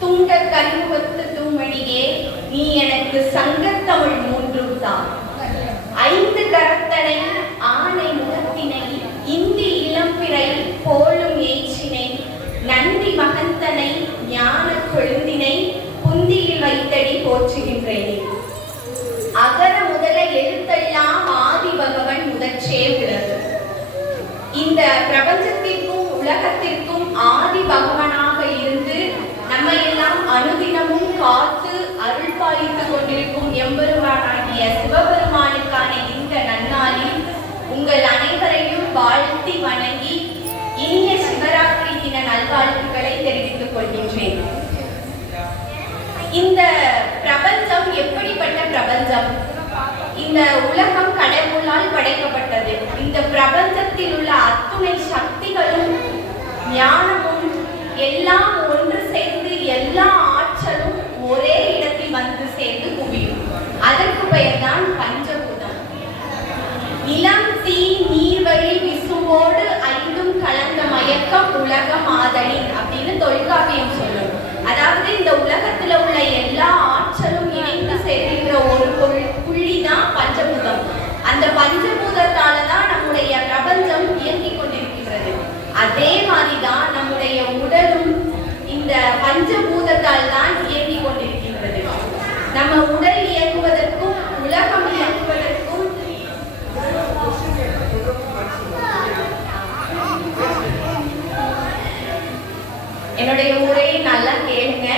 துங்க கரிமுகத்து தூமணியே நீ எனக்கு சங்கத்தமிழ் மூன்றும் தான். ஐந்து கரத்தனை ஆனை முகத்தினை இந்தி இளம்பிறை போலும் ஏச்சினை நன்றி மகந்தனை ஞான கொழுந்தினை புந்தியில் வைத்தடி போற்றுகின்றேனே. அகர முதல எழுத்தெல்லாம் ஆதி பகவன் முதற்றே உலகு. இந்த பிரபஞ்சத்திற்கும் உலகத்திற்கும் ஆதி பகவனாக இருந்து நம்மை எல்லாம் அனுதினமும் காத்து அருள் பாலித்துக் கொண்டிருக்கும் எம்பெருமானாகிய சிவபெருமானுக்கான இந்த நன்னாளில் உங்கள் அனைவரையும் வாழ்த்தி வணங்கி இனிய சிவராத்திரி தின நல்வாழ்த்துக்களை தெரிவித்துக் கொள்கின்றேன். இந்த பிரபஞ்சம் எப்படிப்பட்ட பிரபஞ்சம்? இந்த உலகம் கடவுளால் படைக்கப்பட்டது. இந்த பிரபஞ்சத்தில் உள்ள அத்துணை சக்திகளும் ஞானமும் எல்லாம் ஒன்று சேர்ந்து எல்லா ஆற்றலும் ஒரே இடத்தில் வந்து சேர்ந்து குவியும். அதற்கு பெயர்தான் பஞ்சபூதம். நிலம், தீ, நீர்வழி, விசுவோடு ஐந்தும் கலந்த மயக்கம் உலகம் ஆதலின் அப்படின்னு தொல்காப்பியம் சொல்லும். அதாவது இந்த உலகத்துல உள்ள எல்லா ஆற்றலும் இணைந்து சேர்க்கின்ற ஒரு புள்ளிதான் பஞ்சபூதம். அந்த பஞ்சபூதத்தாலதான் நம்முடைய பிரபஞ்சம் இயங்கிக் கொண்டிருக்கின்றது. அதே மாதிரிதான் நம்முடைய உடலும் இந்த பஞ்சபூதத்தால் தான் இயங்கிக் கொண்டிருக்கின்றது. நம்ம உடல் இயங்குவதற்கும் உலகம் இயங்குவதற்கும் என்னுடைய உரையை நல்லா கேளுங்க.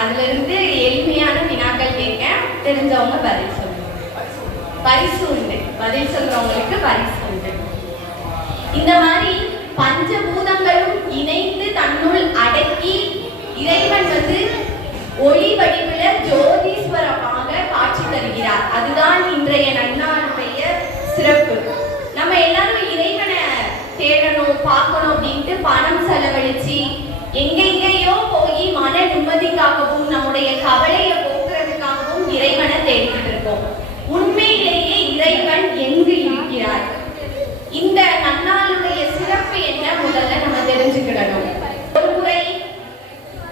அதுல இருந்து எளிமையான வினாக்கள் கேட்க, தெரிஞ்சவங்க பதில் சொல்லுங்க. பரிசு உண்டு, பதில் சொல்றவங்களுக்கு பரிசு உண்டு. இந்த மாதிரி பஞ்சபூதங்களும் இணைந்து தன்னுள் அடக்கி இறைவன் ஒளி வடிவுல ஜோதீஸ்வரமாக காட்சி தருகிறார். அதுதான் இன்றைய நன்னாளுடைய சிறப்பு. நம்ம எல்லாரும் இறைவனை தேடணும், பார்க்கணும் அப்படின்ட்டு பணம் செலவழிச்சு எங்கெங்கேயோ போய் மன நிம்மதிக்காகவும் நம்முடைய கவலையை போக்குறதுக்காகவும் இறைவனை தேடிட்டு இருக்கோம். உண்மையிலேயே இறைவன் எங்கு இருக்கிறார்? இந்த நன்னாளுடைய சிறப்பு என்ன முதல்ல நம்ம தெரிஞ்சுக்கிடணும். ஒரு முறை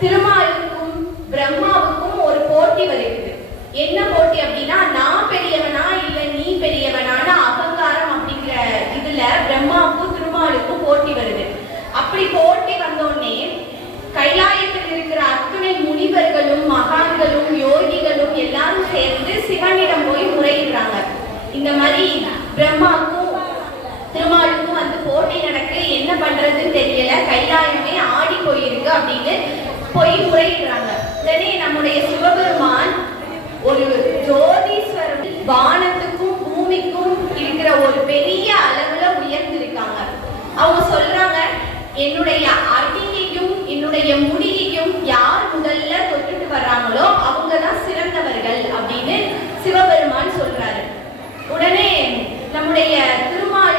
திருமாலுக்கும் பிரம்மாவுக்கும் ஒரு போட்டி வருகிறது. என்ன போட்டி அப்படின்னா, நான் பெரியவனா இல்ல நீ பெரியவனான அகங்காரம் அப்படிங்கிற இதுல பிரம்மாவுக்கும் திருமாலுக்கும் போட்டி வருது. அப்படி போட்டி வந்தோடனே கைலாயத்தில் இருக்கிற அத்துணை முனிவர்களும் மகான்களும் யோகிகளும் எல்லாரும் சேர்ந்து சிவனிடம் போய் முறையிடுறாங்க. இந்த மாதிரி பிரம்மாவுக்கும் திருமாலுக்கும் போட்டி நடக்கு, என்ன பண்றதுன்னு தெரியல, கைலாயமே ஆடி போயிருக்கு அப்படின்னு போய் முறையிடுறாங்க. உடனே நம்முடைய சிவபெருமான் ஒரு ஜோதீஸ்வரர் வானத்துக்கும் பூமிக்கும் இருக்கிற ஒரு பெரிய அளவுல உயர்ந்திருக்காங்க. அவங்க சொல்றாங்க, என்னுடைய அடியையும் என்னுடைய முடியையும் யார் முதல்ல தொட்டுட்டு வர்றாங்களோ அவங்கதான் சிறந்தவர்கள் அப்படின்னு சிவபெருமான் சொல்றாரு. உடனே நம்முடைய திருமால்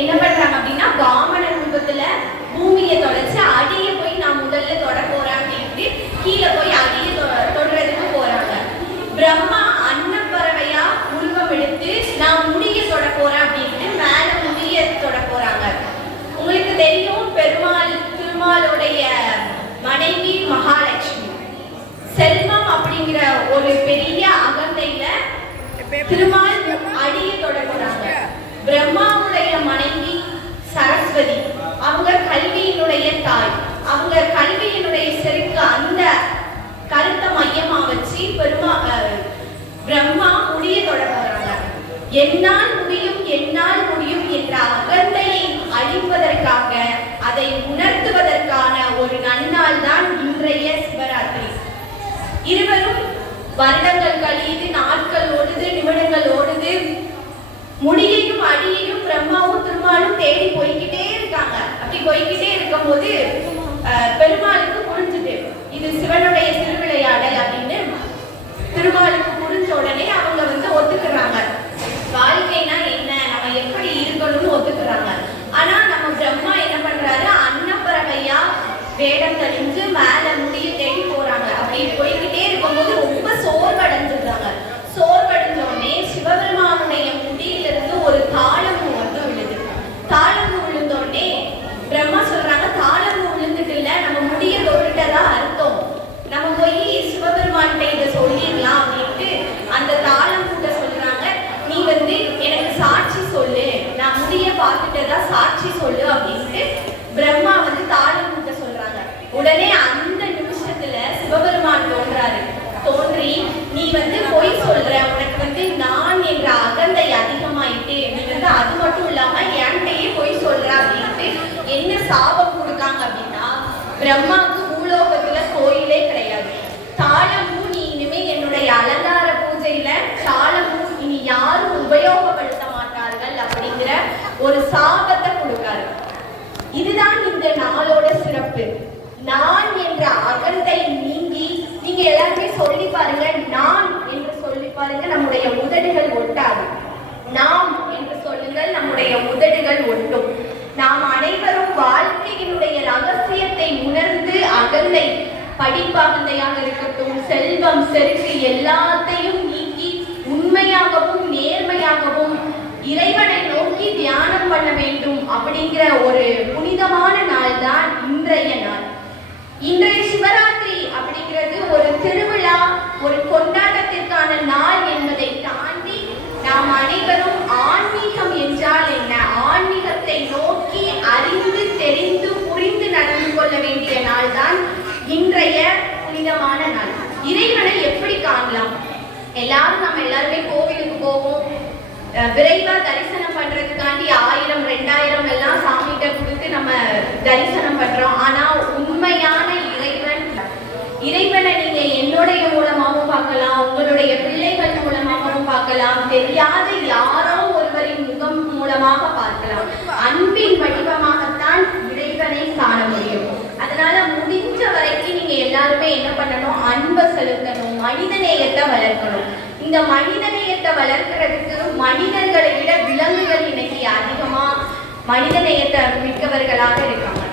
என்ன பண்றாங்க அப்படின்னா, வாமன ரூபத்துல பூமியை தொலைச்சு அடிய போய் நான் முதல்ல தொட போறேன் அப்படின்ட்டு கீழே போய் அடிய தொடுறதுக்கு போறாங்க. பிரம்மா அன்னப்பறவையா உருவம் எடுத்து நான் முடிய தொட போறேன் அப்படின்ட்டு மேல முடிய தொட போறாங்க. உங்களுக்கு தெரியும், திருமாலுடைய மனைவி மகாலட்சுமி செல்வம் அப்படிங்கிற ஒரு பெரிய அகந்தையில திருமால் அடிய தொட போறாங்க. பிரம்மாவுடைய மனைவி சரஸ்வதி, அவங்க கல்வியினுடைய தாய். அவங்க கல்வியினுடைய செருக்கு அந்த கருத்தை மையமா வச்சு பிரம்மா முடிய தொட போறாங்க. என்னால் முடியும் என்னால் முடியும் என்ற அகந்தையை அழிப்பதற்காக, அதை உணர்த்துவதற்கான ஒரு நன்னாள் தான் இன்றைய சிவராத்திரி. இருவரும் வருடங்கள் கழியுது, நாட்கள் ஓடுது, நிமிடங்கள் ஓடுது. முடியையும் அடியையும் பிரம்மாவும் திருமாலும் தேடி போய்கிட்டே இருக்காங்க. அப்படி போய்கிட்டே இருக்கும் போது பெருமாளுக்கு புரிஞ்சுது இது சிவனுடைய திருவிளையாடல் அப்படின்னு. திருமாலுக்கு புரிஞ்ச உடனே அவங்க ஒத்துக்கிறாங்க. வாழ்க்கைனா என்ன, நம்ம எப்படி இருக்கணும்னு ஒத்துக்கிறாங்க. ஆனா நம்ம பிரம்மா என்ன பண்றாரு, அன்னப்பறவையா வேடம் தெரிஞ்சு மேல முடிய தேடி போறாங்க. அப்படி போய்கிட்டே இருக்கும்போது ரொம்ப சோர்வடைஞ்சிருக்காங்க. சோர்வடைஞ்ச உடனே சிவபெருமானுடைய முடியிலிருந்து ஒரு தாளம்பு விழுது. தாளம்பு விழுந்த உடனே பிரம்மா சொல்றாங்க, தாளம்பு விழுந்துட்டு இல்ல, நம்ம முடிய தொட்டுட்டதா அர்த்தம் பிரம்மாவுக்கு பூலோகத்துல கோயிலே கிடையாது. தாளம்பூ நீ இனிமே என்னுடைய அலங்கார பூஜையில தாளம்பூ இனி யாரும் உபயோகப்படுத்த மாட்டார்கள் அப்படிங்கிற ஒரு சாபத்தை கொடுக்காரு. இதுதான் இந்த நாளோட சிறப்பு. நான் என்ற அகந்தை நீங்கி நீங்க எல்லாருமே சொல்லி பாருங்க, நான் என்று சொல்லி பாருங்க, நம்முடைய உதடுகள் ஒட்டாது. நாம் என்று சொல்லுங்கள், நம்முடைய உதடுகள் ஒட்டும். நாம் அனைவரும் வாழ்க்கையினுடைய ரகசியத்தை உணர்ந்து அகந்தை, படிப்பகந்தையாக இருக்கட்டும், செல்வம் செருக்கு எல்லாத்தையும் நீக்கி உண்மையாகவும் நேர்மையாகவும் இறைவனை நோக்கி தியானம் பண்ண வேண்டும் அப்படிங்கிற ஒரு புனிதமான நாள் தான் இன்றைய நாள். இன்றைய சிவராத்திரி அப்படிங்கிறது ஒரு திருவிழா, ஒரு கொண்டாட்டத்திற்கான நாள் என்பதை தாண்டி நாம் அனைவரும் ஆன்மீகம் என்றால் என்ன, ஆன்மீகத்தை நோக்கி அறிந்து தெரிந்து புரிந்து நடந்து கொள்ள வேண்டிய நாள் தான் இன்றைய புனிதமான நாள். இறைவனை எப்படி காணலாம்? நம்ம எல்லாருமே கோவிலுக்கு போவோம், விரைவா தரிசனம் பண்றதுக்காண்டி 1000 2000 எல்லாம் சாமிகிட்ட கொடுத்து நம்ம தரிசனம் பண்றோம். ஆனா உண்மையான இறைவனை நீங்க என்னுடைய மூலமாகவும் பார்க்கலாம், உங்களுடைய பிள்ளைகள் மூலமாகவும் பார்க்கலாம், தெரியாத யாரோ ஒருவரின் முகம் மூலமாக பார்க்கலாம். அன்பின் வடிவமாகத்தான் இறைவனை காண முடியும். அதனால முடிஞ்ச வரைக்கும் நீங்க எல்லாருமே என்ன பண்ணணும்? அன்பை செலுத்தணும், மனித நேயத்தை வளர்க்கணும். இந்த மனித நேயத்தை வளர்க்கறதுக்கு மனிதர்களை விட விலங்குகள் இன்னைக்கு அதிகமா மனித நேயத்தை மிக்கவர்களாக இருக்காங்க.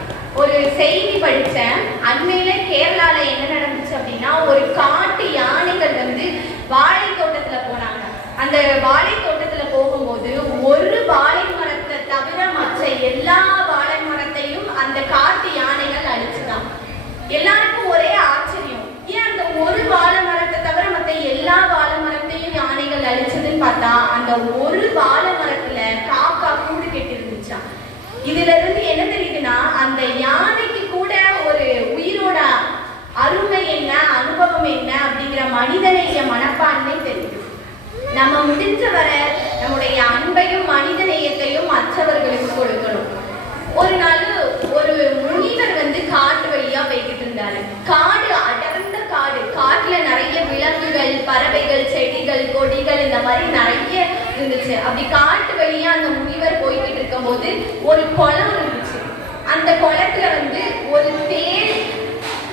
ஒரு செய்தி படித்தேன், அண்மையில கேரளால என்ன நடந்துச்சு அப்படின்னா, ஒரு காட்டு யானைகள் வாழை தோட்டத்துல போனாங்க. அந்த வாழை தோட்டத்துல போகும்போது ஒரு வாழை மரத்தை தவிர மற்ற எல்லா வாழை மரத்தையும் அந்த காட்டு யானைகள் அழிச்சுதான். எல்லாருக்கும் ஒரே ஆச்சரியம், ஏன் அந்த ஒரு வாழை மரத்தை தவிர மற்ற எல்லா வாழை மரத்தையும் யானைகள் அழிச்சதுன்னு பார்த்தா, அந்த ஒரு வாழை மரத்துல காக்கா கூடு கெட்டு இருந்துச்சா. இதுல இருந்து என்ன தெரியுதுன்னா, அந்த யானைக்கு கூட ஒரு உயிரோட அருமை என்ன, அனுபவம் என்ன அப்படிங்கிற மனிதநேய மனப்பான்மை தெரியுது. நம்ம முடிஞ்ச வர நம்முடைய அன்பையும் மனித நேயத்தையும் மற்றவர்களுக்கு கொடுக்கணும். ஒரு நாள் ஒரு முனிவர் காட்டு வழியா போய்கிட்டு இருந்தாரு. காடு அடர்ந்த காடு, காட்டுல நிறைய விலங்குகள், பறவைகள், செடிகள், கொடிகள் இந்த மாதிரி நிறைய இருந்துச்சு. அப்படி காட்டு வழியா அந்த முனிவர் போய்கிட்டு இருக்கும் போது ஒரு குளம் இருந்துச்சு. அந்த குளத்துல ஒரு தேள்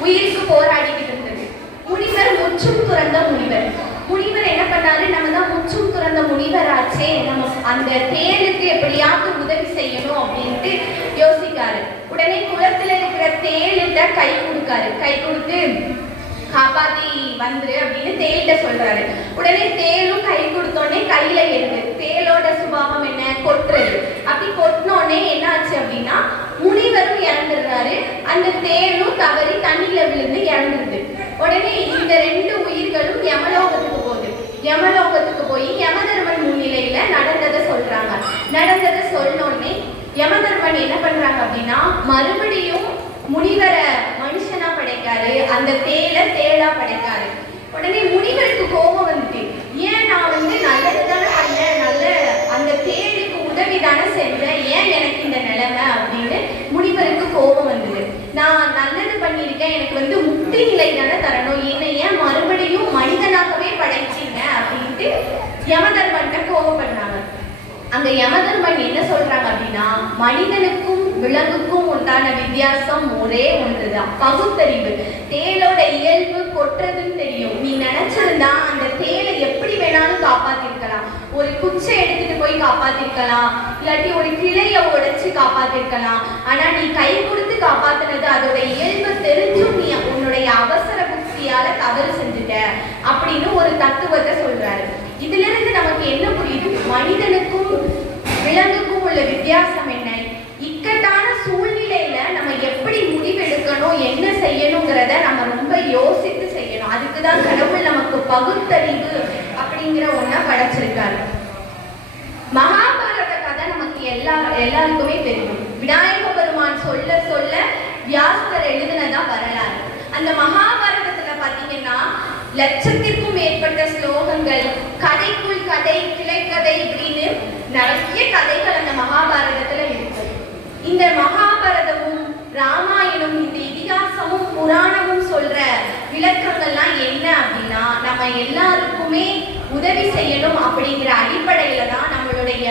உயிருக்கு போராடிக்கிட்டு இருந்தது. முனிவர் முற்றும் துறந்த முனிவர். முனிவர் என்ன பண்ணாரு, நம்ம தான் முற்றும் துறந்த முனிவர் ஆச்சே, நம்ம அந்த தேளுக்கு எப்படியாவது உதவி செய்யணும் அப்படின்ட்டு யோசிக்காரு. உடனே குளத்துல இருக்கிற தேளிட்ட கை கொடுக்காரு. கை கொடுத்து காப்பாத்தி வந்துரு அப்படின்னு தேள்கிட்ட சொல்றாரு. உடனே தேளும் கை கொடுத்தோடனே கையில எடுது. தேளோட சுபாவம் என்ன, கொட்டுறது. அப்படி கொட்டினோடனே என்ன ஆச்சு அப்படின்னா, முனிவரும் இறந்துடுறாரு, அந்த தேளும் தவறி தண்ணியில விழுந்து இறந்துருது. உடனே இந்த 2 உயிர்களும் யமலோகத்துக்கு போகுது. யமலோகத்துக்கு போய் யமதர்மன் முன்னிலையில நடந்ததை சொல்றாங்க. நடந்ததை சொன்னோடனே யமதர்மன் என்ன பண்றாங்க அப்படின்னா, மறுபடியும் முனிவரை மனுஷனா படைக்காரு, அந்த தேளை தேளா படைக்காரு. உடனே முனிவருக்கு கோபம் வந்துட்டு, ஏன் நான் நல்லது தானே பண்ணேன், நல்ல அந்த தேளுக்கு உதவி தானே செஞ்சேன், ஏன் எனக்கு இந்த நிலைமை அப்படின்னு முனிவருக்கு கோபம் வந்தது. நான் நல்லது பண்ணியிருக்கேன், எனக்கு முக்தி நிலை தானே தரணும், என்னை ஏன் மறுபடியும் மனிதனாகவே படைச்சிங்க அப்படின்ட்டு யமதர்மன்ட்ட கோபப்படுறாங்க. அங்க யமதர்மன் என்ன சொல்றாங்க அப்படின்னா, மனிதனுக்கும் விலங்குக்கும் உண்டான வித்தியாசம் ஒரே ஒன்றுதான், பகுத்தறிவு. தேளோட இயல்பு கொட்டுறதுன்னு தெரியும். நீ நினைச்சிருந்தா அந்த தேளை எப்படி வேணாலும் காப்பாத்திருக்கலாம். ஒரு குச்சை எடுத்துட்டு போய் காப்பாத்திருக்கலாம், இல்லாட்டி ஒரு கிளைய உடைச்சு காப்பாத்திருக்கலாம். ஆனா நீ கை கொடுத்து காப்பாத்தினது அதோட இயல்பு தெரிஞ்சும் நீ உன்னுடைய அவசர புத்தியால தவறு செஞ்சுட்ட அப்படின்னு ஒரு தத்துவத்தை சொல்றாரு. இதுல இருந்து நமக்கு என்ன புரியுது, மனிதனுக்கும் விலங்குக்கும் உள்ள வித்தியாசம் என்ன, இக்கட்டான சூழ்நிலையில நம்ம எப்படி முடிவெடுக்கணும், என்ன செய்யணுங்கிறத நம்ம ரொம்ப யோசித்து செய்யணும். அதுக்குதான் கடவுள் நமக்கு பகுத்தறிவு அப்படிங்கிற ஒன்றை படைச்சிருக்காரு. மகாபாரத கதை நமக்கு எல்லாருக்குமே தெரியும். விநாயக பெருமான் சொல்ல சொல்ல வியாசர் எழுதினதா வரலாறு. அந்த மகாபாரதத்துல பாத்தீங்கன்னா லட்சத்திற்கும் மேற்பட்ட ஸ்லோகங்கள், கதைக்குள் கதை, கிளைக்கதை இப்படின்னு நிறைய கதைகள் அந்த மகாபாரதத்துல இருக்கு. இந்த மகாபாரதமும் ராமாயணம், இந்த இதிகாசமும் சொல்ற விளக்கங்கள்லாம் என்ன அப்படின்னா, நம்ம எல்லாருக்குமே உதவி செய்யணும் அப்படிங்கிற அடிப்படையில தான் நம்மளுடைய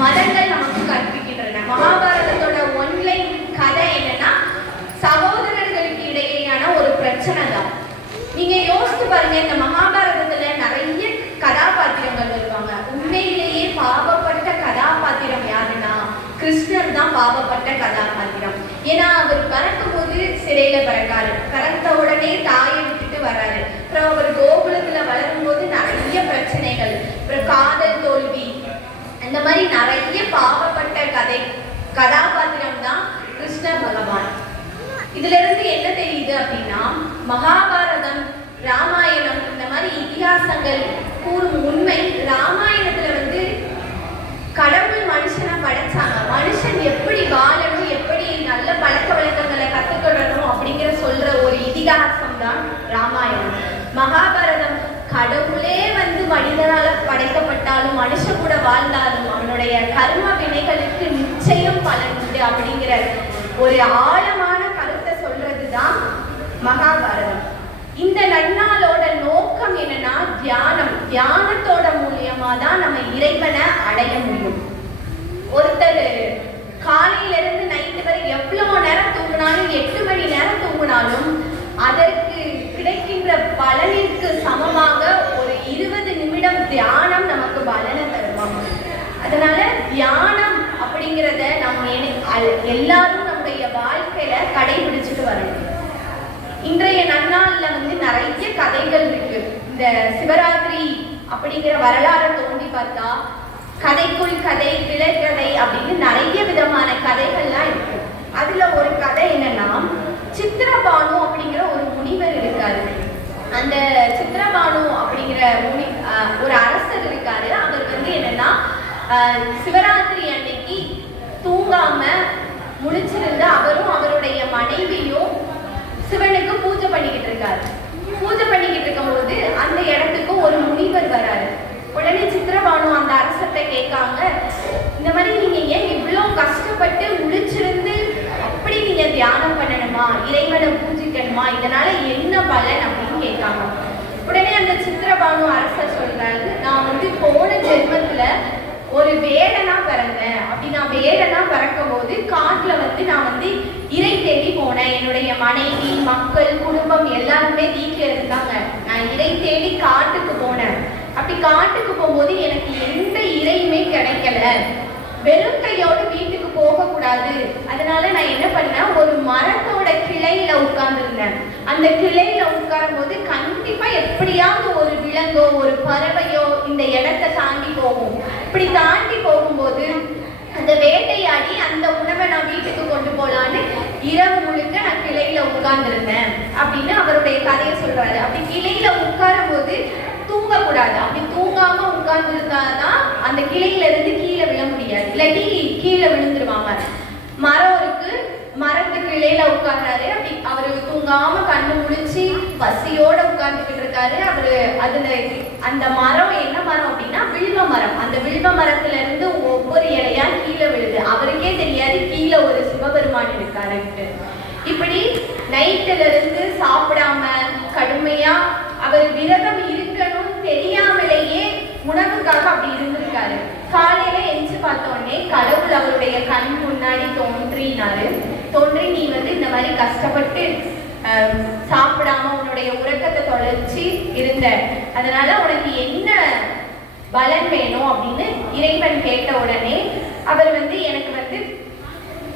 மதங்கள் நமக்கு கற்பிக்கின்றன. மகாபாரதத்தோட ஒன்லைன் கதை என்னன்னா, சகோதரர்களுக்கு இடையேயான ஒரு பிரச்சனை தான். நீங்க யோசித்து பாருங்க, இந்த மகாபாரதத்துல நிறைய கதாபாத்திரங்கள் வருவாங்க. உண்மையிலேயே பாவப்பட்ட கதாபாத்திரம் யாருன்னா கிருஷ்ணர் தான் பாவப்பட்ட கதாபாத்திரம். ஏன்னா அவர் பிறக்கும் போது சிறையில பிறக்காரு, பிறந்த உடனே தாயை விட்டுட்டு வர்றாரு. அப்புறம் அவர் கோகுலத்துல வளரும் போது நிறைய பிரச்சனைகள், அப்புறம் காதல் தோல்வி, இந்த மாதிரி நிறைய பாவப்பட்ட கதாபாத்திரம் தான் கிருஷ்ண பகவான். இதுல இருந்து என்ன தெரியுது அப்படின்னா, மகாபாரதம், ராமாயணம் இந்த மாதிரி இதிகாசங்கள் கூறும் உண்மை. ராமாயணத்துல வந்து கடவுள் மனுஷனை படைச்சாங்க, மனுஷன் எப்படி வாழணும், எப்படி நல்ல பழக்க வழக்கங்களை கத்துக்கொள்ளணும் அப்படிங்கிற சொல்ற ஒரு இதிகாசம் தான் ராமாயணம். மகாபாரதம் கடவுளே வந்து மனிதனால படைக்கப்பட்டாலும் மனுஷன் கூட வாழ்ந்தாலும் அவனுடைய கர்ம வினைகளுக்கு நிச்சயம் பலன் உண்டு அப்படிங்கிற ஒரு ஆழமான கருத்தை சொல்றதுதான் மகாபாரதம். இந்த நன்னாளோட நோக்கம் என்னன்னா தியானம். தியானத்தோட மூலியமா தான் நம்ம இறைவனை அடைய முடியும். ஒருத்தர் காலையில இருந்து நைட்டு வரை எவ்வளவு நேரம் தூங்கினாலும், 8 மணி நேரம் தூங்கினாலும் அதற்கு கிடைக்கின்ற பலனிற்கு சமமாக ஒரு 20 நிமிடம் தியானம் நமக்கு பலனை தருவாங்க. அதனால தியானம் அப்படிங்கிறத நம்ம எல்லாரும் நம்முடைய வாழ்க்கையில கடைபிடிச்சிட்டு வரணும். இன்றைய நன்னாள்ல வந்து நிறைய கதைகள் இருக்கு. இந்த சிவராத்திரி அப்படிங்கிற வரலாறு தோண்டி பார்த்தா கதைக்குள் கதை, கிளைக்கதை அப்படின்னு நிறைய விதமான கதைகள்லாம் இருக்கு. அதுல ஒரு கதை என்னன்னா, சித்திரபானு அப்படிங்கிற ஒரு முனிவர் இருக்காரு. அந்த சித்திரபானு அப்படிங்கிற ஒரு அரசர் இருக்காரு. அவர் வந்து என்னன்னா, சிவராத்திரி அன்னைக்கு தூங்காம முழிச்சிருந்த அவரும் அவருடைய மனைவியும் சிவனுக்கு பூஜை பண்ணிக்கிட்டு இருக்காரு. பூஜை பண்ணிக்கிட்டு இருக்கும் போது அந்த இடத்துக்கு ஒரு முனிவர் வராரு. உடனே சித்திரபானு அந்த அரசத்தை கேட்காங்க, இந்த மாதிரி நீங்க ஏன் இவ்வளோ கஷ்டப்பட்டு முழிச்சிருந்து அப்படி நீங்க தியானம் பண்ணணுமா, இறைவனை பூஜிக்கணுமா, இதனால என்ன பலன் அப்படின்னு கேட்காங்க. உடனே அந்த சித்திரபானு அரசர் சொல்றாரு, நான் வந்து போன ஜென்மத்துல ஒரு வேடனா பிறந்தேன். அப்படி நான் வேடனா பிறக்கும் போது காட்டுல வந்து நான் வந்து இறை தேடி போனேன். என்னுடைய மனைவி, மக்கள், குடும்பம் எல்லாருமே வீட்டுல இருந்தாங்க. நான் இறை தேடி காட்டுக்கு போனேன். அப்படி காட்டுக்கு போகும்போது எனக்கு எந்த இறையுமே கிடைக்கல. வெறும் கையோடு வீட்டுக்கு போக கூடாது. அதனால நான் என்ன பண்ணேன், ஒரு மரத்தோட கிளையில உட்கார்ந்துருந்தேன். அந்த கிளையில உட்காரும் போது கண்டிப்பா எப்படியாவது ஒரு விலங்கோ ஒரு பறவையோ இந்த இடத்தை தாண்டி போகும். இப்படி தாண்டி போகும்போது அந்த வேட்டையாடி அந்த உணவை நான் வீட்டுக்கு கொண்டு போலான்னு இரவு முழுக்க நான் கிளையில உட்கார்ந்துருந்தேன் அப்படின்னு அவருடைய கதையை சொல்றாரு. அப்படி கிளையில உட்காரும் போது தூங்கக்கூடாது. அப்படி தூங்காம உட்கார்ந்துருந்தாதான் அந்த கிளையில இருந்து கீழே விழ முடியாது, இல்லாட்டி கீழே விழுந்துருவாங்க. மரம் இருக்கு, மரத்து கிளையில உட்கார்றாரு. அப்படி அவரு தூங்காம கண்ணு முடிச்சு பசியோட உட்கார்ந்துக்கிட்டு இருக்காரு. அவரு அதுல அந்த மரம் என்ன மரம் அப்படின்னா வில்வ மரம். அந்த வில்வ மரத்துல இருந்து ஒவ்வொரு இலையா கீழே விழுது. அவருக்கே தெரியாது கீழே ஒரு சிவபெருமான் இருக்காருன்ட்டு. இப்படி நைட்டுல இருந்து சாப்பிடாம கடுமையா அவர் விரதம் இருக்கணும் தெரியாமலேயே உணவுக்காக அப்படி இருந்திருக்காரு. காலையில எஞ்சி பார்த்தோடனே கடவுள் அவருடைய கண் முன்னாடி தோன்றி நீ வந்து இந்த மாதிரி கஷ்டப்பட்டு சாப்பிடாம உன்னுடைய உறக்கத்தை தொலைச்சி இருந்த, அதனால உனக்கு என்ன பலன் வேணும் அப்படின்னு இறைவன் கேட்ட உடனே அவர் வந்து எனக்கு வந்து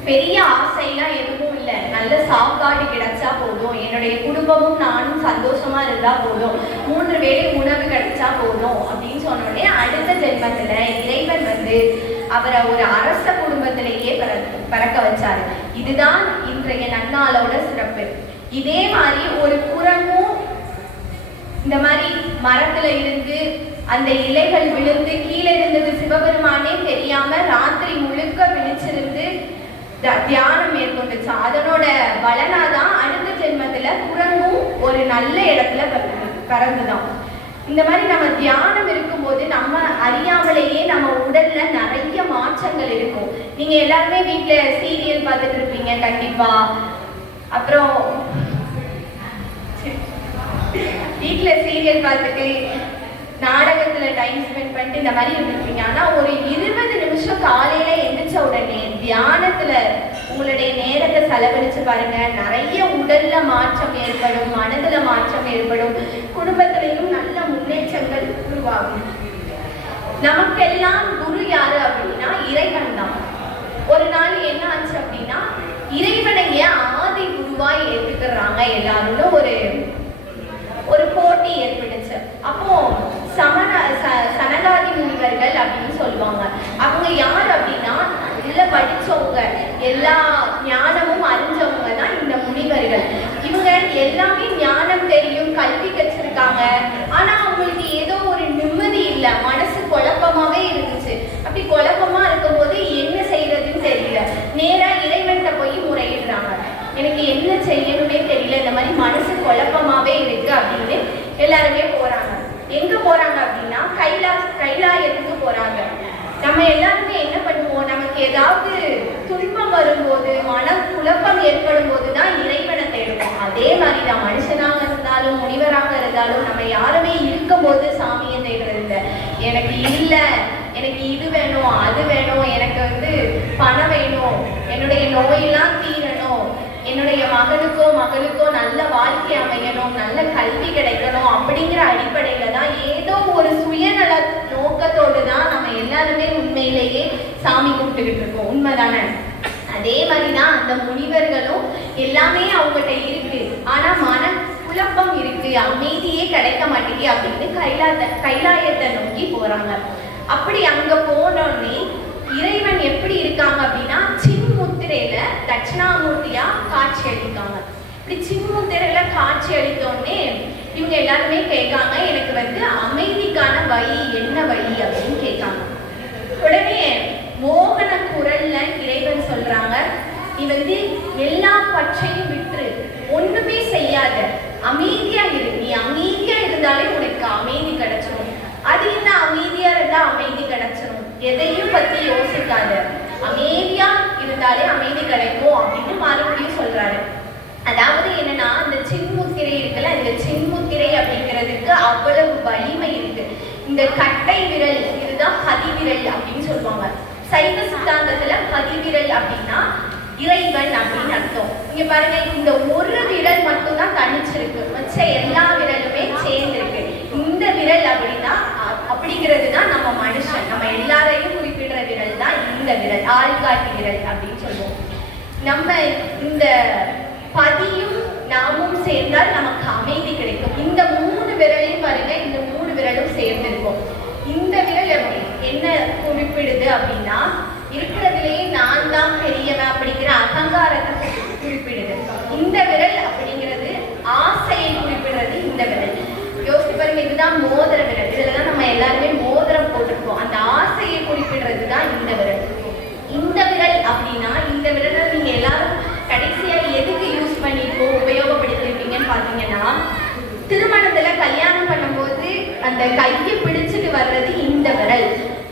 பெரிய ஆசைலாம் எதுவும் இல்லை, நல்ல சாப்பாடு கிடைச்சா போதும், என்னுடைய குடும்பமும் நானும் சந்தோஷமா இருந்தா போதும், 3 வேளை உணவு கிடைச்சா போதும் அப்படின்னு சொன்ன உடனே அடுத்த ஜென்மத்துல இறைவன் வந்து அவரை ஒரு அரச குடும்பத்திலேயே பிறக்க வச்சாரு. இதுதான் இன்றைய நன்னாளோட சிறப்பு. இதே மாதிரி ஒரு குரங்கும் இந்த மாதிரி மரத்துல இருந்து அந்த இலைகள் விழுந்து கீழே இருந்தது சிவபெருமானே தெரியாம ராத்திரி முழுக்க விழிச்சிருந்து தியானம் மேற்கொண்டுச்சு. அதனோட பலனாதான் அடுத்த ஜென்மத்துல குரங்கும் ஒரு நல்ல இடத்துல பிறந்துதான். இந்த மாதிரி நம்ம தியானம் இருக்கும்போது நம்ம அறியாமலேயே நம்ம உடல்ல நிறைய மாற்றங்கள் இருக்கும். நீங்க எல்லாருமே வீட்டுல சீரியல் பார்த்துட்டு இருப்பீங்க கண்டிப்பா. அப்புறம் சீரியல் பார்த்துட்டு நாடகத்துல டைம் ஸ்பெண்ட் பண்ணிட்டு இந்த மாதிரி இருந்திருப்பீங்க. ஆனா ஒரு 20 நிமிஷம் காலையில எந்திரிச்ச உடனே தியானத்துல உங்களுடைய நேரத்தை செலவழிச்சு பாருங்க. நிறைய உடல்ல மாற்றம் ஏற்படும், மனதுல மாற்றம் ஏற்படும், குடும்பத்திலையும் நல்ல முன்னேற்றங்கள் உருவாகும். நமக்கெல்லாம் குரு யாரு அப்படின்னா இறைவன் தான். ஒரு நாள் என்ன ஆச்சு அப்படின்னா இறைவனைய ஆதி குருவாய் ஏற்றுக்கிறாங்க எல்லாரும். ஒரு போட்டி ஏற்பட்டுச்சு. அப்போ சனகாதி முனிவர்கள் அப்படின்னு சொல்லுவாங்க. அவங்க யார் அப்படின்னா நல்ல படிச்சவங்க, எல்லா ஞானமும் அறிஞ்சவங்க தான் இந்த முனிவர்கள். இவங்க எல்லாமே ஞானம் தெரியும், கல்வி கற்றிருக்காங்க. ஆனா அவங்களுக்கு ஏதோ ஒரு நிம்மதி இல்லை, மனசு குழப்பமாவே இருந்துச்சு. அப்படி குழப்பமா இருக்கும்போது என்ன செய்யறதுன்னு தெரியல. நேரா இறைவன்கிட்ட போய் முறையிடுறாங்க. எனக்கு என்ன செய்யணுமே தெரியல, இந்த மாதிரி மனசு குழப்பமாவே இருக்கு அப்படின்னு எல்லாருமே போறாங்க. எங்க போறாங்க அப்படின்னா கைலாயத்துக்கு போறாங்க. நம்ம எல்லாருமே என்ன பண்ணுவோம், நமக்கு ஏதாவது துன்பம் வரும்போது, மன குழப்பம் ஏற்படும் போதுதான் இறைவனை தேடுவோம். அதே மாதிரிதான் மனுஷனாக இருந்தாலும் முனிவராக இருந்தாலும் நம்ம யாருமே இருக்கும் போது சாமியை தேடுறது இல்லை. எனக்கு இல்லை, எனக்கு இது வேணும், அது வேணும், எனக்கு பணம் வேணும், என்னுடைய நோயெல்லாம் தீரணும், என்னுடைய மகனுக்கோ நல்ல வாழ்க்கை அமையணும், நல்ல கல்வி கிடைக்கணும் அப்படிங்கிற அடிப்படையில தான் ஏதோ ஒரு சுயநல நோக்கத்தோடு தான் நம்ம எல்லாருமே உண்மையிலேயே சாமி கும்பிட்டுக்கிட்டு இருக்கோம். உண்மைதானே? அதே மாதிரிதான் அந்த முனிவர்களும் எல்லாமே அவங்ககிட்ட இருக்கு. ஆனா மன குழப்பம் இருக்கு, அமைதியே கிடைக்க மாட்டேங்குது அப்படின்னு கைலாயத்தை நோக்கி போறாங்க. அப்படி அங்க போனோடனே இறைவன் எப்படி இருக்காங்க அப்படின்னா சின்முத்திரையில தட்சிணாமூர்த்தியா காட்சி அளிக்காங்க. இப்படி சின்முத்திரையில காட்சி அளித்தோடனே இவங்க எல்லாருமே கேட்காங்க, எனக்கு அமைதிக்கான வழி என்ன வழி அப்படின்னு கேட்காங்க. உடனே மோகன குரல்ல இறைவன் சொல்றாங்க, நீ எல்லா பற்றையும் விட்டு ஒண்ணுமே செய்யாத, அமைதியா இரு. நீ அமைதியா இருந்தாலே உனக்கு அமைதி கிடைச்சிடும். அது என்ன அமைதியா இருந்தா அமைதி கிடைச்சிடும், எதையும் பத்தி யோசிக்காத, அமைதியா இருந்தாலே அமைதி கிடைக்கும் அப்படின்னு மறுபடியும் சொல்றாரு. அதாவது என்னன்னா இந்த சின்முத்திரை இருக்குல்ல, இந்த சின்முத்திரை அப்படிங்கிறதுக்கு அவ்வளவு வலிமை இருக்கு. இந்த கட்டை விரல் இதுதான் பதிவிரல் அப்படின்னு சொல்லுவாங்க. சைவ சித்தாந்தத்துல பதிவிரல் அப்படின்னா இறைவன் அப்படின்னு அர்த்தம். இங்க பாருங்க, இந்த ஒரு விரல் மட்டும் தான் தனிச்சிருக்கு, மற்ற எல்லா விரலுமே சேர்ந்திருக்கு. இந்த விரல் அப்படிங்கிறது தான் நம்ம மனுஷன், நம்ம எல்லாரையும் குறிப்பிடுற விரல் தான் இந்த விரல், ஆள்காட்டி விரல் அப்படின்னு சொல்லுவோம். நம்ம இந்த பதியும் நாமும் சேர்ந்தால் நமக்கு அமைதி கிடைக்கும். இந்த 3 விரலையும் பாருங்க, இந்த 3 விரலும் சேர்ந்திருக்கும். இந்த விரல் என்ன குறிப்பிடுது அப்படின்னா இருக்கிறதுலேயே நான் தான் பெரியவன் அப்படிங்கிற அகங்காரத்தை குறிப்பிடுது. இந்த விரல் அப்படிங்கிறது ஆசையை குறிப்பிடுறது இந்த விரல். யோசிச்சு பாருங்க, இதுதான் மோதிர விரல், இதுலதான் நம்ம எல்லாருமே மோதிரம் போட்டிருக்கோம். அந்த ஆசையை குறிப்பிடுறது தான் இந்த விரல். இந்த விரல் அப்படின்னா இந்த விரலை நீங்க எல்லாரும் கடைசியா எதுக்கு யூஸ் பண்ணிருக்கோ உபயோகப்படுத்திருப்பீங்கன்னு பாத்தீங்கன்னா, திருமணத்துல கல்யாணம் பண்ணும்போது அந்த கையை பிடிச்சிட்டு வர்றது இந்த விரல்.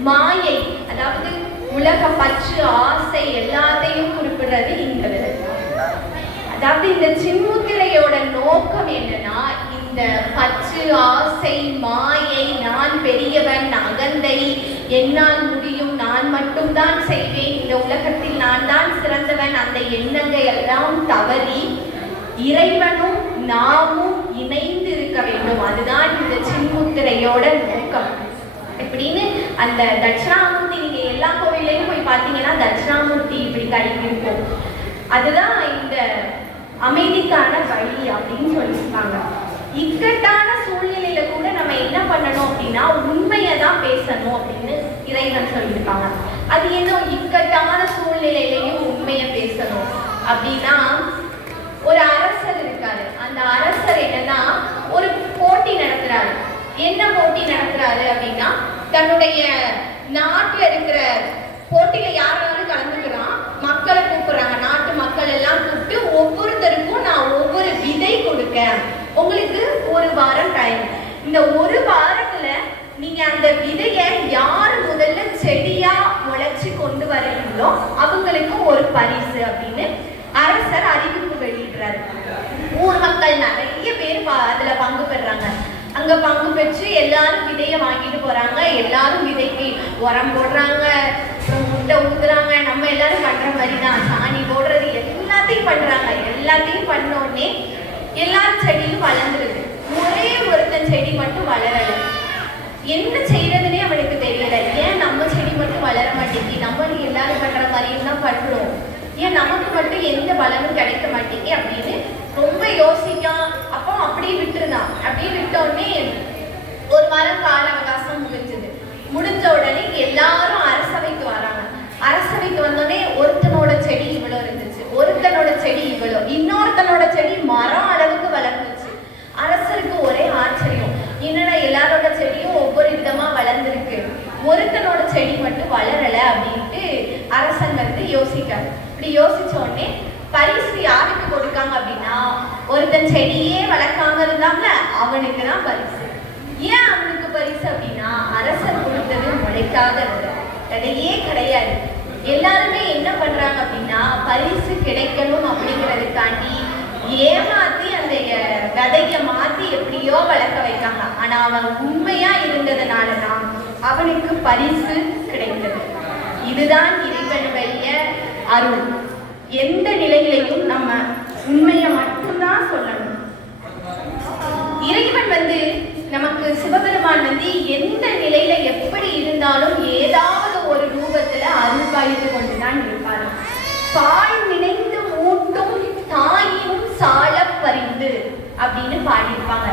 மாயை, அதாவது உலக பற்று, ஆசை எல்லாத்தையும் குறிப்பிடுறது இந்த விரல். அதாவது இந்த சின்முத்திரையோட நோக்கம் என்னன்னா, இந்த பற்று, ஆசை, மாயை, நான் பெரியவன், அகந்தை, என்னால் முடியும், நான் மட்டும்தான் செய்வேன், இந்த உலகத்தில் நான் தான் சிறந்தவன், அந்த எண்ணங்கள் எல்லாம் தவறி இறைவனும் நாமும் இணைந்து இருக்க வேண்டும். அதுதான் இந்த சின்முத்திரையோட நோக்கம். இப்படின்னு அந்த தட்சிணாமூர்த்தி, நீங்க எல்லா கோவிலையும் போய் பார்த்தீங்கன்னா தட்சிணாமூர்த்தி இப்படி கை இருக்கும். அதுதான் இந்த அமைதிக்கான வழி அப்படின்னு சொல்லியிருக்காங்க. இக்கட்டான சூழ்நிலையில கூட நம்ம என்ன பண்ணணும் அப்படின்னா உண்மையை தான் பேசணும் அப்படின்னு இறைவன் சொல்லியிருக்காங்க. அது என்ன இக்கட்டான சூழ்நிலையிலையும் உண்மையை பேசணும் அப்படின்னா, ஒரு அரசர் இருக்காரு. அந்த அரசர் என்னன்னா ஒரு போட்டி நடத்துறாரு. என்ன போட்டி நடத்துறாரு அப்படின்னா, தன்னுடைய நாட்டுல இருக்கிற போட்டியில யாராலும் கலந்துக்கிறான், மக்களை கூப்பிடுறாங்க, நாட்டு மக்கள் எல்லாம் கூப்பிட்டு ஒவ்வொருத்தருக்கும் நான் ஒவ்வொரு விதை கொடுக்கேன், உங்களுக்கு 1 வாரம் டைம். இந்த 1 வாரத்துல நீங்க அந்த விதைய யாரு முதல்ல செடியா முளைச்சு கொண்டு வரீங்களோ அவங்களுக்கு ஒரு பரிசு அப்படின்னு அரசர் அறிவிப்பு வெளியிடுறாரு. ஊர் மக்கள் நிறைய பேர் அதுல பங்கு பெறாங்க. அங்க அங்க பங்கு பெற்று எல்லாரும் விதைய வாங்கிட்டு போறாங்க. எல்லாரும் விதைக்கு உரம் போடுறாங்க, முட்டை ஊத்துறாங்க. நம்ம எல்லாரும் பண்ற மாதிரி தான், சாணி போடுறது எல்லாத்தையும் பண்றாங்க. எல்லாத்தையும் பண்ண உடனே எல்லாரும் செடியும் வளர்ந்துருது. ஒரே ஒருத்தன் செடி மட்டும் வளரல. என்ன செய்யறதுன்னே அவனுக்கு தெரியல. ஏன் நம்ம செடி மட்டும் வளர மாட்டேங்குது, நம்ம எல்லாரும் பண்ற மாதிரியும் தான் பண்றோம், ஏன் நமக்கு மட்டும் எந்த பலனும் கிடைக்க மாட்டேங்குது அப்படின்னு ரொம்ப யோசிக்கான். அப்போ அப்படியே விட்டுருந்தான். அப்படியே விட்ட உடனே ஒரு வாரம் கால அவகாசம் முடிஞ்ச உடனே எல்லாரும் அரசவைக்கு வராங்க. அரசவைக்கு வந்தோடனே ஒருத்தனோட செடி இவ்வளோ இருந்துச்சு, ஒருத்தனோட செடி இவ்வளோ, இன்னொருத்தனோட செடி மரம் அளவுக்கு வளர்ந்துச்சு. அரசருக்கு ஒரே ஆச்சரியம், என்னடா எல்லாரோட செடியும் ஒவ்வொரு விதமா வளர்ந்துருக்கு, ஒருத்தனோட செடி மட்டும் வளரல அப்படின்ட்டு அரசன் யோசிக்காரு. இப்படி யோசிச்ச உடனே பரிசு யாருக்கு கொடுக்காங்க அப்படின்னா, ஒருத்தன் செடியே வளர்க்காம இருந்தாங்க அவனுக்கு தான் பரிசு. ஏன் அவனுக்கு பரிசு அப்படின்னா, அரசர் கொடுத்தது முளைக்காத கதையே கிடையாது. எல்லாருமே என்ன பண்றாங்க அப்படின்னா, பரிசு கிடைக்கணும் அப்படிங்கிறதுக்காண்டி ஏமாத்தி அந்த கதைய மாத்தி எப்படியோ வளர்க்க வைக்காங்க. ஆனா அவன் உண்மையா இருந்ததுனாலதான் அவனுக்கு பரிசு கிடைத்தது. இதுதான் இறைவனுடைய அருள். எந்த நிலையிலையும் நம்ம உண்மையை மட்டும்தான் சொல்லணும். இறைவன் நமக்கு சிவபெருமான் எந்த நிலையில எப்படி இருந்தாலும் ஏதாவது ஒரு ரூபத்துல அருள் பாலித்து கொண்டுதான் இருப்பாரு. பால் நினைந்து மூட்டும் தாயினும் சால பறிந்து அப்படின்னு பாடியிருப்பாங்க.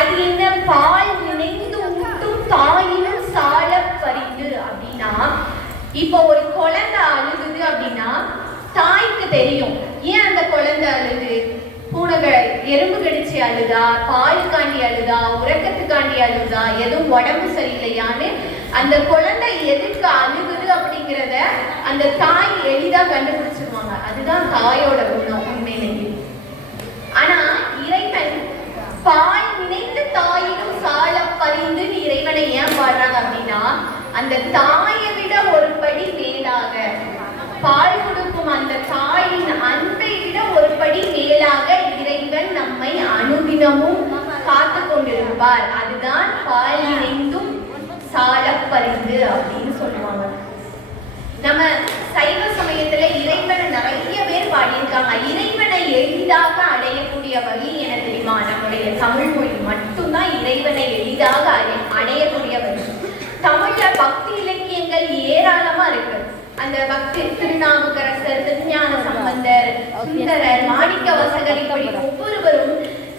அது என்ன, பால் நினைந்து ஊட்டும் தாயினும் சால பறிந்து அப்படின்னா, இப்போ ஒரு குழந்தை அழுகுது அப்படின்னா தாய்க்கு தெரியும் ஏன் அந்த குழந்தை அழுது. எறும்பு கடிச்சு அழுதா, பாலுக்காண்டி அழுதா, உறக்கத்துக்காண்டி அழுதா, எதுவும் உடம்பு சரியில்லையான்னு அந்த குழந்தை எதுக்கு அழுகுது அப்படிங்கிறத அந்த தாய் எளிதா கண்டுபிடிச்சிருவாங்க. அதுதான் தாயோட குணம் உண்மையிலேயே. ஆனா இறைவன் பால் நினைந்து தாயினும் சால பறிந்துன்னு இறைவனை ஏன் பாடுறாங்க அப்படின்னா, அந்த தாயை விட ஒரு படி மேலாக, பால் கொடுக்கும் அந்த தாயின் அன்பை விட ஒரு படி மேலாக இறைவன் நம்மை அனுதினமும் காத்து கொண்டிருப்பார். அதுதான் பால் நினைந்தும் சால பறிந்து அப்படின்னு சொல்லுவாங்க. நம்ம சைவ சமயத்துல இறைவனை நிறைய பேர் பாடியிருக்காங்க. இறைவனை எளிதாக அடையக்கூடிய வழி என தெரியுமா? நம்முடைய தமிழ் மொழி மட்டும்தான் இறைவனை எளிதாக அடையக்கூடிய வழி. தமிழ்ல பக்தி இலக்கியங்கள் ஏராளமா இருக்கு. அந்த பக்தி திருநாவுக்கரசர், திருஞான சம்பந்தர், சுந்தரர், மாணிக்க வாசகர், இப்படி ஒவ்வொருவரும்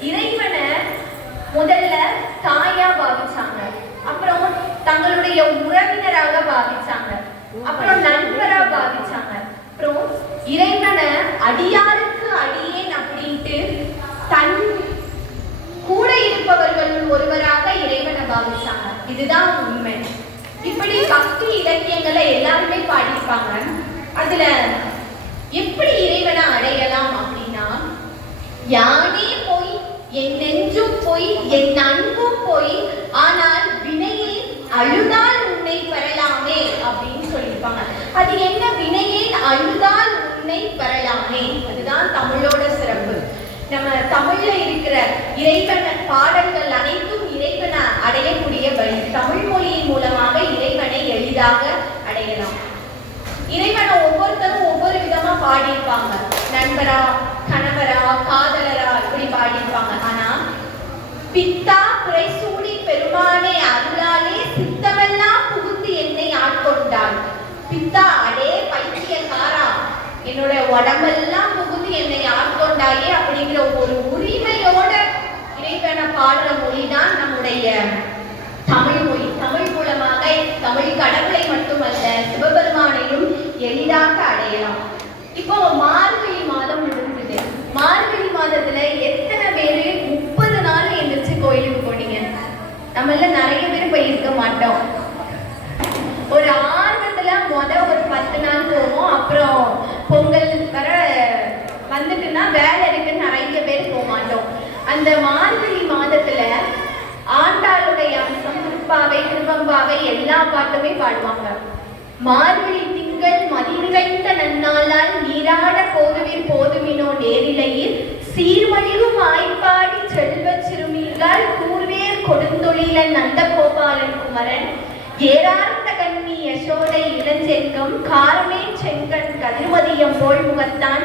இறைவனை முதல்ல தாயா பாவிச்சாங்க, அப்புறம் தங்களுடைய உறவினராக பாவிச்சாங்க, அப்புறம் நண்பரா பாவிச்சாங்க, அப்புறம் இறைவனை அடியாருக்கு அடியேன் அப்படின்ட்டு தன் கூட இருப்பவர்கள் ஒருவராக இறைவனை பாவிச்சாங்க. இதுதான் உண்மை. இப்படி பக்தி இலக்கியங்களை எல்லாருமே பாடியிருப்பாங்க. அதுல எப்படி இறைவனை அடையலாம் அப்படின்னா, யானே போய் என் நெஞ்சும் போய் என் அன்பும் போய் ஆனால் வினையை அழுதால் உன்னை பெறலாமே அப்படின்னு சொல்லியிருப்பாங்க. அது என்ன, வினையை அழுதால் உன்னை பெறலாமே? அதுதான் தமிழோட சிறப்பு. நம்ம தமிழ்ல இருக்கிற இறைவன் பாடல்கள் அனைத்தும் இறைவனை அடையக்கூடிய வழி. தமிழ் மொழியின் மூலமாக இறைவனை எளிதாக அடையலாம். இறைவனை ஒவ்வொருத்தரும் ஒவ்வொரு விதமா பாடியிருப்பாங்க. நண்பரா, கணவரா, காதலரா, இப்படி பாடியிருப்பாங்க. ஆனா பித்தா புரைசூடி பெருமானே அருளாலே சித்தமெல்லாம் புகுந்து என்னை ஆட்கொண்டாள். பித்தா, அடே பைத்தியக்காரா, என்னோட உடம்பெல்லாம் புகுந்து என்னை ஆட்கொண்டாயே அப்படிங்கிற ஒரு உரிமையோட இறைவனை பாடுற மொழிதான் நம்முடைய தமிழ் மொழி. தமிழ் மூலமாக தமிழ் கடவுளை மட்டுமல்ல சிவபெருமானையும் எளிதாக அடையலாம். இப்போ மார்கழி மாதம் முடிஞ்சது. மார்கழி மாதத்துல எத்தனை பேரு 30 நாள் எந்திரிச்சு கோயிலுக்கு போனீங்க? நம்மள நிறைய பேர் போய் இருக்க மாட்டோம். ஒரு ஆர்வத்துல ஒரு 10 நாள் போவோம். அப்புறம் பொங்கல் வர வந்துட்டுன்னா வேலை இருக்குன்னு நிறைய பேர் போக மாட்டோம். அந்த மார்கழி மாதத்துல ஆண்டாளுடைய அம்சம், திருப்பாவை, திருவம்பாவை எல்லா பாட்டுமே பாடுவாங்க. மார்கழி திங்கள் மதிநிறைந்த நன்னாளால் நீராட போதுவீர் போதுமினோ நேரிலையில் சீர்மழிவும் ஆய்ப்பாடி செல்வ சிறுமீர்கள் கூர்வேர் கொடுந்தோ பாடல். ஏறார்ந்த கண்ணி யசோதை இளஞ்செங்கம் காரமே செங்கண் கதிர்மதியம் போல் முகத்தான்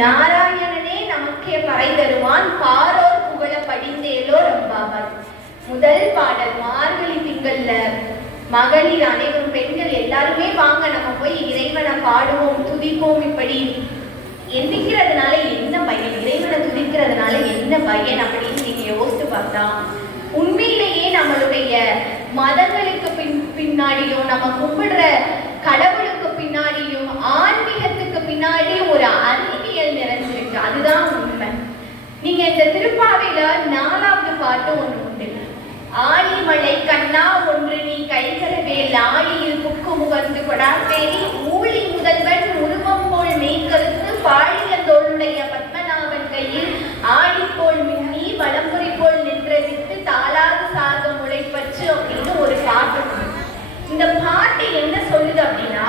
நாராயணனே நமக்கே பறை தருவான் பாரோர் புகழ படிந்தேலோ ரம்பாவாய். முதல் பாடல் மார்கழி திங்கள்ல மகளிர் அனைவரும் பெண்கள் எல்லாருமே வாங்க நம்ம போய் இறைவனை பாடுவோம் துதிப்போம். இப்படி எந்திக்கிறதுனால என்ன பயன், இறைவனை துதிக்கிறதுனால என்ன பயன் அப்படின்னு நீங்க யோசித்து பார்த்தா உண்மையிலேயே நம்மளுடைய மதங்களுக்கு பின்னாடியும் நம்ம கும்பிடுற கடவுளுக்கு பின்னாடியும் ஆன்மீகத்துக்கு பின்னாடியும் ஒரு அறிவியல் நிறைஞ்சிருக்கு. அதுதான் உண்மை. நீங்க இந்த திருப்பாவையில 4வது பாட்டு ஒண்ணு உண்டு. ஆழிமலை கண்ணா ஒன்று நீ கைகரவேல் ஆழியில் புக்கு முகந்து கொடாப்பேரி ஊழி முதல்வன் உருவம் போல் மெய்கருத்து பாழியந்தோளுடைய பத்மநாபன் கையில் ஆடிப்போல் மின்னி வளம்புரி போல் நின்றதித்து தாளாது சார்ந்த முளைப்பச்சு அப்படின்னு ஒரு பாட்டு. இந்த பாட்டு என்ன சொல்லுது அப்படின்னா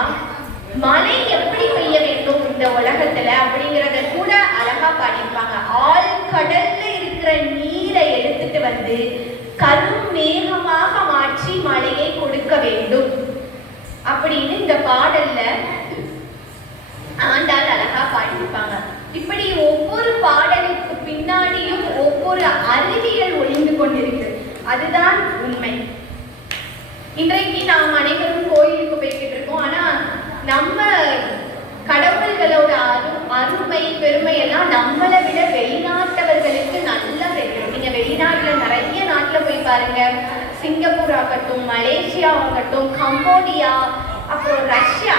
மழை எப்படி பெய்ய வேண்டும் இந்த உலகத்துல அப்படிங்கிறத கூட அழகா பாடியிருப்பாங்க. ஆழ்கடல்ல இருக்கிற நீரை எடுத்துட்டு வந்து கரும் மேகமாக மாற்றி மழையை கொடுக்க வேண்டும் அப்படின்னு இந்த பாடல்ல ஆண்டாள் அழகா பாடியிருப்பாங்க. இப்படி ஒவ்வொரு பாடலுக்கு பின்னாடியும் ஒவ்வொரு அறிவியல் ஒளிந்து கொண்டிருக்கு. அதுதான் உண்மை. இன்றைக்கு நாம் அனைவரும் கோயிலுக்கு போய்கிட்டு இருக்கோம். ஆனா நம்ம கடவுள்களோட அருமை பெருமை எல்லாம் நம்மளை விட வெளிநாட்டவர்களுக்கு நல்லா தெரியும். நீங்க வெளிநாட்டுல நிறைய நாட்டுல போய் பாருங்க. சிங்கப்பூர் ஆகட்டும், மலேசியா ஆகட்டும், கம்போடியா, அப்புறம் ரஷ்யா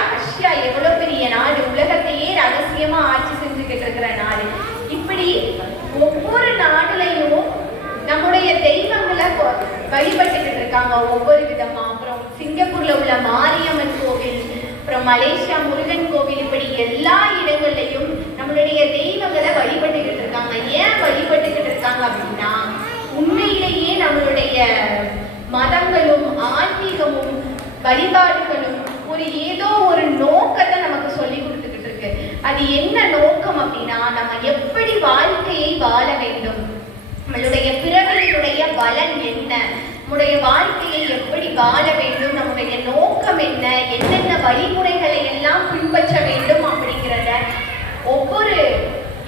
எவ்வளவு பெரிய நாடு, உலகத்தையே ரகசியமா ஆட்சி செஞ்சுக்கிட்டு இருக்கிற நாடு. இப்படி ஒவ்வொரு நாடுலையும் நம்முடைய தெய்வங்களை வழிபட்டுக்கிட்டு இருக்காங்க ஒவ்வொரு விதமா. அப்புறம் சிங்கப்பூர்ல உள்ள மாரியம்மன் கோவில், அப்புறம் மலேசியா முருகன் கோவில், இப்படி எல்லா இடங்கள்லையும் நம்மளுடைய தெய்வங்களை வழிபட்டுக்கிட்டு இருக்காங்க. ஏன் வழிபட்டுக்கிட்டு இருக்காங்க அப்படின்னா உண்மையிலேயே நம்மளுடைய மதங்களும் ஆன்மீகமும் வழிபாடுகளும் ஏதோ ஒரு நோக்கத்தை நமக்கு சொல்லி கொடுத்துக்கிட்டு இருக்கு. அது என்ன நோக்கம் அப்படின்னா நம்ம எப்படி வாழ்க்கையை வாழ வேண்டும், நம்மளுடைய பிறவியினுடைய பலன் என்ன, நம்முடைய வாழ்க்கையை எப்படி வாழ வேண்டும், நம்முடைய நோக்கம் என்ன, என்னென்ன வழிமுறைகளை எல்லாம் பின்பற்ற வேண்டும் அப்படிங்கிறத ஒவ்வொரு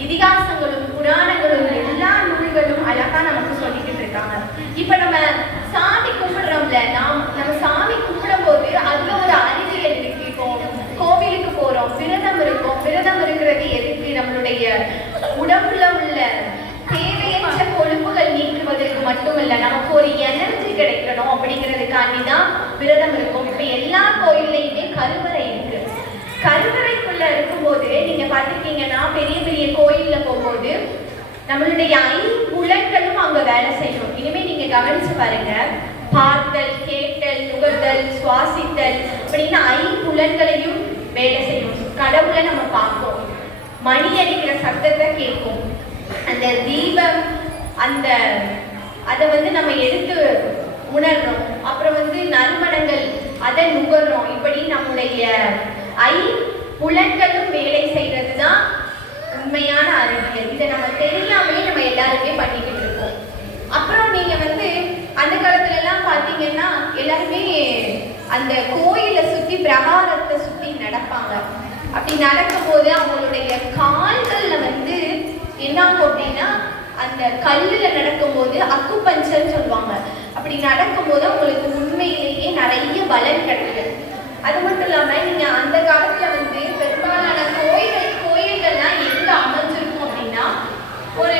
இதிகாசங்களும் புராணங்களும் எல்லா நூல்களும் அழகா நமக்கு சொல்லிக்கிட்டு இருக்காங்க. இப்ப நம்ம சாமி கும்பிடுறோம்ல, நம்ம சாமி கும்பிடும் போது அதுல ஒரு அறிவியல் இருக்கு. இப்போ கோவிலுக்கு போறோம், விரதம் இருக்கோம். விரதம் இருக்கிறது எதுக்கு? நம்மளுடைய உடம்புல உள்ள தேவையற்ற கொழுப்புகள் நீக்குவதற்கு மட்டுமல்ல, நமக்கு ஒரு எனர்ஜி கிடைக்கணும் அப்படிங்கிறதுக்காண்டி தான் விரதம் இருக்கும். இப்ப எல்லா கோயில்லையுமே கருவறை இருக்கு. கருவறைக்குள்ள இருக்கும்போது நீங்க பார்த்துருக்கீங்கன்னா பெரிய பெரிய கோயில்ல போகும்போது நம்மளுடைய ஐம்புலன்களும் அங்க வேலை செய்யும். இனிமே நீங்க கவனிச்சு பாருங்க. பார்த்தல், கேட்டல், நுகர்தல், சுவாசித்தல் அப்படின்னு ஐம்புலன்களையும் வேலை செய்யும். கடவுளை நம்ம பார்ப்போம், மணி அடிக்கிற சத்தத்தை கேட்கும், அந்த தீபம் அதை நம்ம எடுத்து உணர்றோம். அப்புறம் நறுமணங்கள் அதை நுகர்றோம். இப்படி நம்முடைய புலன்களும் வேலை செய்யறது தான் உண்மையான அறிவியல். இதை நம்ம தெரியாமலே நம்ம எல்லாருமே பண்ணிக்கிட்டு இருக்கோம். அப்புறம் நீங்க அந்த காலத்துல எல்லாம் பாத்தீங்கன்னா எல்லாருமே அந்த கோயிலை சுத்தி பிரகாரத்தை சுத்தி நடப்பாங்க. அப்படி நடக்கும் போது அவங்களுடைய கால்கள்ல என்ன ஆகும் அப்படின்னா அந்த கல்லுல நடக்கும்போது அக்குபஞ்சர்ன்னு சொல்லுவாங்க. அப்படி நடக்கும்போது அவங்களுக்கு உண்மையிலேயே நிறைய பலன் கிடைக்குது. அது மட்டும் இல்லாம நீங்க அந்த காலத்துல பெரும்பாலான கோயில்கள்லாம் எங்க அமைஞ்சிருக்கும் அப்படின்னா ஒரு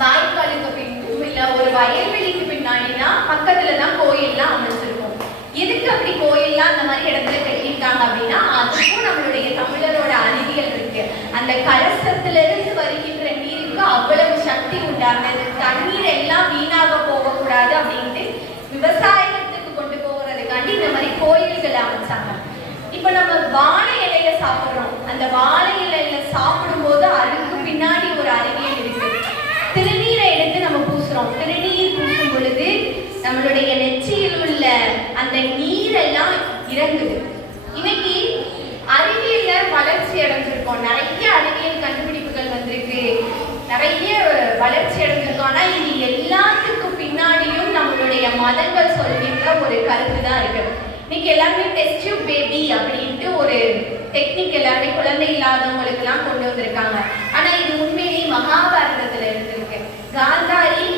வாய்க்காலுக்கு பின்னும் இல்ல ஒரு வயல்வெளிக்கு பின்னாடிதான் பக்கத்துலதான் கோயில்லாம் அமைஞ்சிருக்கும். எதுக்கு அப்படி கோயில்லாம் அந்த மாதிரி இடத்துல கட்டியிருக்காங்க அப்படின்னா அதுக்கும் நம்மளுடைய தமிழரோட அறிவியல் இருக்கு. அந்த கலசத்துல இருந்து வருகின்ற நீருக்கு அவ்வளவு சக்தி உண்டானது. தண்ணீர் எல்லாம் வீணாக போகக்கூடாது அப்படின்ட்டு விவசாயத்துக்கு கொண்டு போகிறதுக்காண்டி இந்த மாதிரி கோயில்களை அமைச்சாங்க. இப்ப நம்ம வாழை இலையில சாப்பிடுறோம். அந்த வாழை இலையில சாப்பிடும் போது அதுக்கு பின்னாடி ஒரு அறிவியல் இருக்கு. திருநீரை எடுத்து நம்ம பூசுறோம். திருநீர் பூசும் பொழுது நம்மளுடைய நெற்றியில் உள்ள அந்த நீரெல்லாம் இறங்குது. இன்னைக்கு அறிவியல்ல வளர்ச்சி அடைஞ்சிருக்கோம். நிறைய அறிவியல் கண்டுபிடிப்புகள் வந்திருக்கு, நிறைய வளர்ச்சி அடைஞ்சிருக்கோம். ஆனா இது எல்லாத்துக்கும் பின்னாடியும் நம்மளுடைய மதங்கள் சொல்கின்ற ஒரு கருத்து தான் இருக்கு. இன்னைக்கு எல்லாருமே டெஸ்ட் டியூப் பேபி அப்படின்ட்டு ஒரு டெக்னிக் எல்லாருமே குழந்தை இல்லாதவங்களுக்கு எல்லாம் கொண்டு வந்திருக்காங்க. ஆனா இது உண்மையிலேயே மகாபாரதத்துல இருந்திருக்கு. காந்தாரி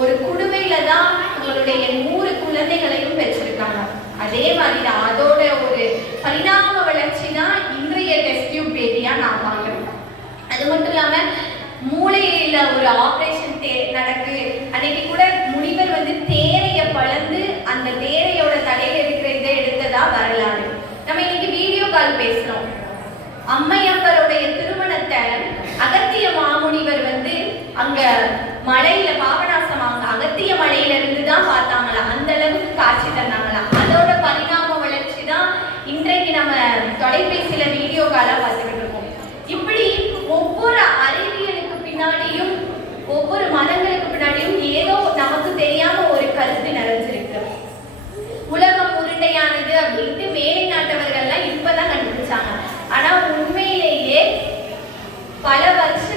ஒரு குடுவையில தான் உங்களுடைய 100 குழந்தைகளையும் பெற்றிருக்காங்க. அதே மாதிரி தான் அதோட ஒரு பரிணாம வளர்ச்சி தான் இன்றைய டெஸ்ட் டியூப் பேபியா நான் பார்க்கிறேன். அது மட்டும் இல்லாம மூளையில ஒரு ஆபரேஷன் நடக்கு. அன்னைக்கு கூட முனிவர் வந்து தேரைய பழந்து அந்த தேரையோட தலையில இருக்கிற இதை எடுத்ததா வரலாறு. நம்ம இன்னைக்கு வீடியோ கால் பேசுறோம். அம்மையப்பருடைய திருமணத்தை அகத்திய மாமுனிவர் வந்து அங்க மலையில பாபநாசம் அங்க அகத்திய மலையில இருந்து தான் பார்த்தாங்களா, அந்த அளவுக்கு காட்சி தந்தாங்களா. அதோட பரிணாம வளர்ச்சி தான் இன்றைக்கு நம்ம தொலைபேசியில வீடியோ காலா பார்த்துக்கிட்டு இருக்கோம். இப்படி ஒவ்வொரு அறிவியலுக்கு பின்னாடியும் ஒவ்வொரு மதங்களுக்கு பின்னாடியும் ஏதோ நமக்கு தெரியாம ஒரு கருத்து நிறைஞ்சிருக்கு. உலகம் உருண்டையானது அப்படின்ட்டு மேலை நாட்டவர்கள்லாம் இப்பதான் கண்டுபிடிச்சாங்க. ஆனா உண்மையிலேயே பல வருஷம்